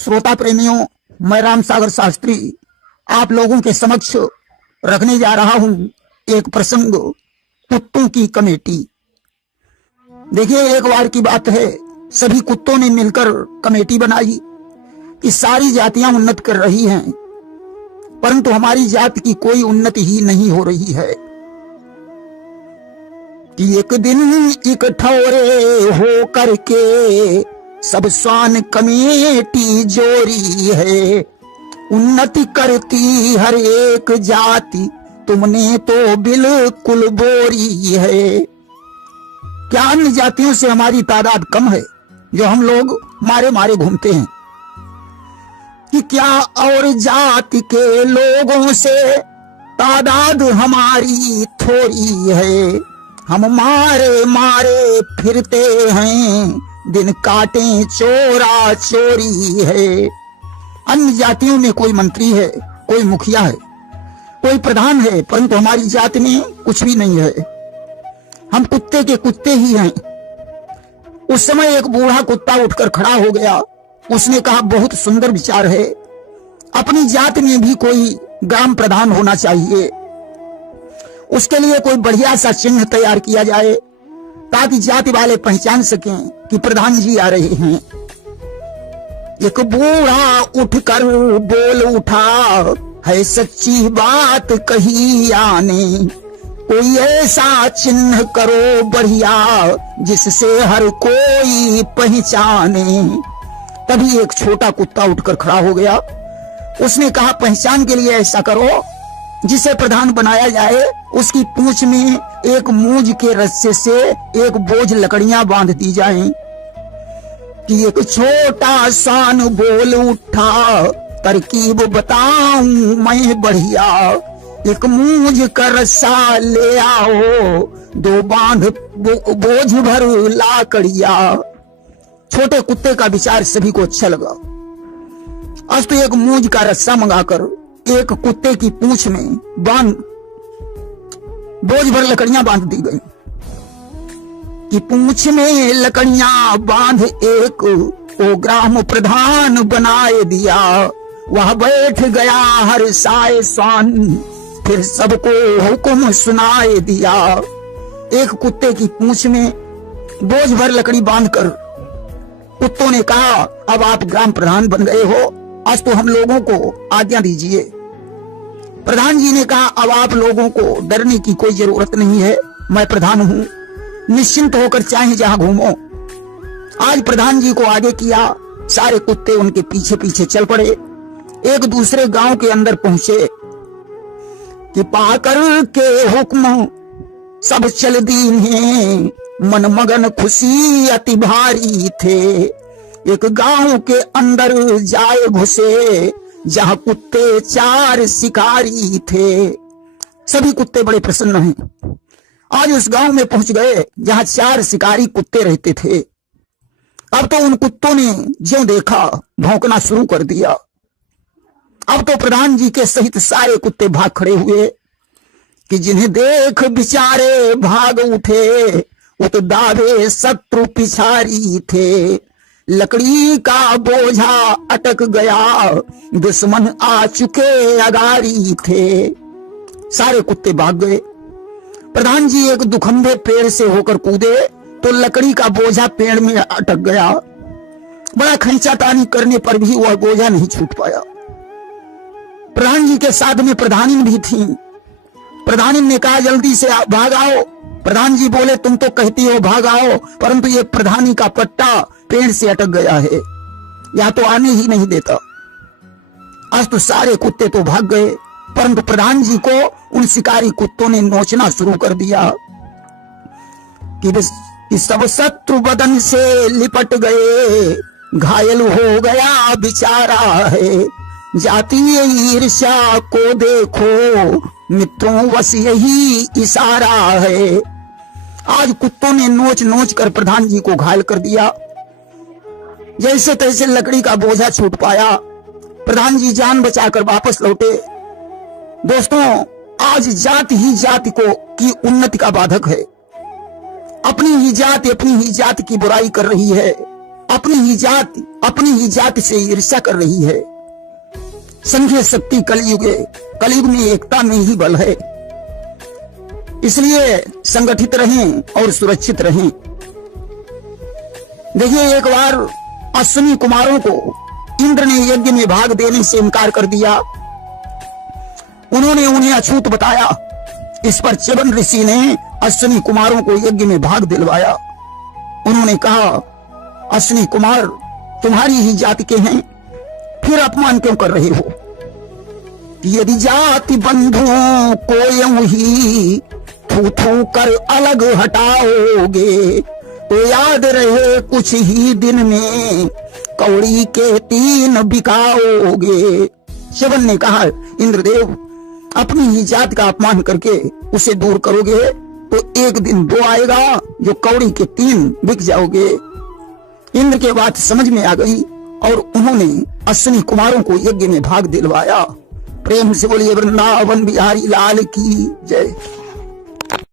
श्रोता प्रेमियों, मैं राम सागर शास्त्री आप लोगों के समक्ष रखने जा रहा हूं एक प्रसंग, कुत्तों की कमेटी। देखिए, एक बार की बात है, सभी कुत्तों ने मिलकर कमेटी बनाई कि सारी जातियां उन्नत कर रही हैं, परंतु हमारी जाति की कोई उन्नति ही नहीं हो रही है। कि एक दिन इकट्ठे हो करके सब स्वान कमेटी जोरी है, उन्नति करती हर एक जाति, तुमने तो बिल्कुल बोरी है। क्या अन्य जातियों से हमारी तादाद कम है जो हम लोग मारे मारे घूमते हैं? कि क्या और जाति के लोगों से तादाद हमारी थोड़ी है? हम मारे मारे फिरते हैं, दिन काटे चोरा चोरी है। अन्य जातियों में कोई मंत्री है, कोई मुखिया है, कोई प्रधान है, परंतु हमारी जाति में कुछ भी नहीं है। हम कुत्ते के कुत्ते ही हैं। उस समय एक बूढ़ा कुत्ता उठकर खड़ा हो गया। उसने कहा, बहुत सुंदर विचार है, अपनी जाति में भी कोई ग्राम प्रधान होना चाहिए। उसके लिए कोई बढ़िया सा चिन्ह तैयार किया जाए ताकि जाति वाले पहचान सकें कि प्रधान जी आ रहे हैं। एक बूढ़ा उठकर बोल उठा, है सच्ची बात कही आने, कोई ऐसा चिन्ह करो बढ़िया जिससे हर कोई पहचाने। तभी एक छोटा कुत्ता उठकर खड़ा हो गया। उसने कहा, पहचान के लिए ऐसा करो जिसे प्रधान बनाया जाए, उसकी पूंछ में एक मूंज के रस्से से एक बोझ लकड़ियां बांध दी जाएं। कि एक छोटा सान बोल उठा, तरकीब बताऊं मैं बढ़िया, एक मूंज का रस्सा ले आओ, दो बांध बोझ भर लाकड़िया। छोटे कुत्ते का विचार सभी को अच्छा लगा। आज तो एक मूंज का रस्सा मंगाकर एक कुत्ते की पूंछ में बोझ भर लकड़ियां बांध दी गई। कि पूंछ में लकड़ियां बांध एक ओ ग्राम प्रधान बनाए दिया, वह बैठ गया हर साए स्वान, फिर सबको हुक्म सुनाए दिया। एक कुत्ते की पूंछ में बोझ भर लकड़ी बांधकर कुत्तों ने कहा, अब आप ग्राम प्रधान बन गए हो, आज तो हम लोगों को आज्ञा दीजिए। प्रधान जी ने कहा, अब आप लोगों को डरने की कोई जरूरत नहीं है, मैं प्रधान हूं, निश्चिंत होकर चाहे जहां घूमो। आज प्रधान जी को आगे किया, सारे कुत्ते उनके पीछे पीछे चल पड़े। एक दूसरे गांव के अंदर पहुंचे कि पाकर के हुक्म सब चल दीने, मन मगन खुशी अति भारी थे। एक गांव के अंदर जाए घुसे, जहां कुत्ते चार शिकारी थे। सभी कुत्ते बड़े प्रसन्न हैं। आज उस गांव में पहुंच गए जहां चार शिकारी कुत्ते रहते थे। अब तो उन कुत्तों ने ज्यों देखा भौंकना शुरू कर दिया। अब तो प्रधान जी के सहित सारे कुत्ते भाग खड़े हुए। कि जिन्हें देख बिचारे भाग उठे, वो तो दावे शत्रु पिछारी थे। लकड़ी का बोझा अटक गया, दुश्मन आ चुके अगारी थे। सारे कुत्ते भाग गए। प्रधान जी एक दुखंधे पेड़ से होकर कूदे तो लकड़ी का बोझा पेड़ में अटक गया। बड़ा खींचातानी करने पर भी वह बोझा नहीं छूट पाया। प्रधान जी के साथ में प्रधानी भी थी। प्रधानी ने कहा, जल्दी से भाग आओ। प्रधान जी बोले, तुम तो कहती हो भाग आओ, परंतु ये प्रधानी का पट्टा पेड़ से अटक गया है, या तो आने ही नहीं देता। आज तो सारे कुत्ते तो भाग गए, परंतु प्रधान जी को उन शिकारी कुत्तों ने नोचना शुरू कर दिया। कि सब शत्रु बदन से लिपट गए, घायल हो गया बेचारा है। जातीय ईर्ष्या को देखो, मित्रों बस यही इशारा है। आज कुत्तों ने नोच नोच कर प्रधान जी को घायल कर दिया। जैसे तैसे लकड़ी का बोझा छूट पाया। प्रधान जी जान बचाकर वापस लौटे। दोस्तों, आज जाति ही जाति को की उन्नति का बाधक है। अपनी ही जाति की बुराई कर रही है। अपनी ही जाति से ईर्ष्या कर रही है। संघीय शक्ति कलयुग में एकता में ही बल है। इसलिए संगठित रहें और सुरक्षित रहें। देखिए, एक बार अश्विनी कुमारों को इंद्र ने यज्ञ में भाग देने से इनकार कर दिया। उन्होंने उन्हें अछूत बताया। इस पर च्यवन ऋषि ने अश्विनी कुमारों को यज्ञ में भाग दिलवाया। उन्होंने कहा, अश्विनी कुमार तुम्हारी ही जाति के हैं, फिर अपमान क्यों कर रहे हो? यदि जाति बंधुओं को यूं ही थू थू कर अलग हटाओगे तो याद रहे कुछ ही दिन में कौड़ी के 3 बिकाओगे। च्यवन ने कहा, इंद्रदेव अपनी ही जात का अपमान करके उसे दूर करोगे तो एक दिन वो आएगा जो कौड़ी के 3 बिक जाओगे। इंद्र के बात समझ में आ गई और उन्होंने अश्विनी कुमारों को यज्ञ में भाग दिलवाया। प्रेम से बोलिए वृंदावन बिहारी लाल की जय।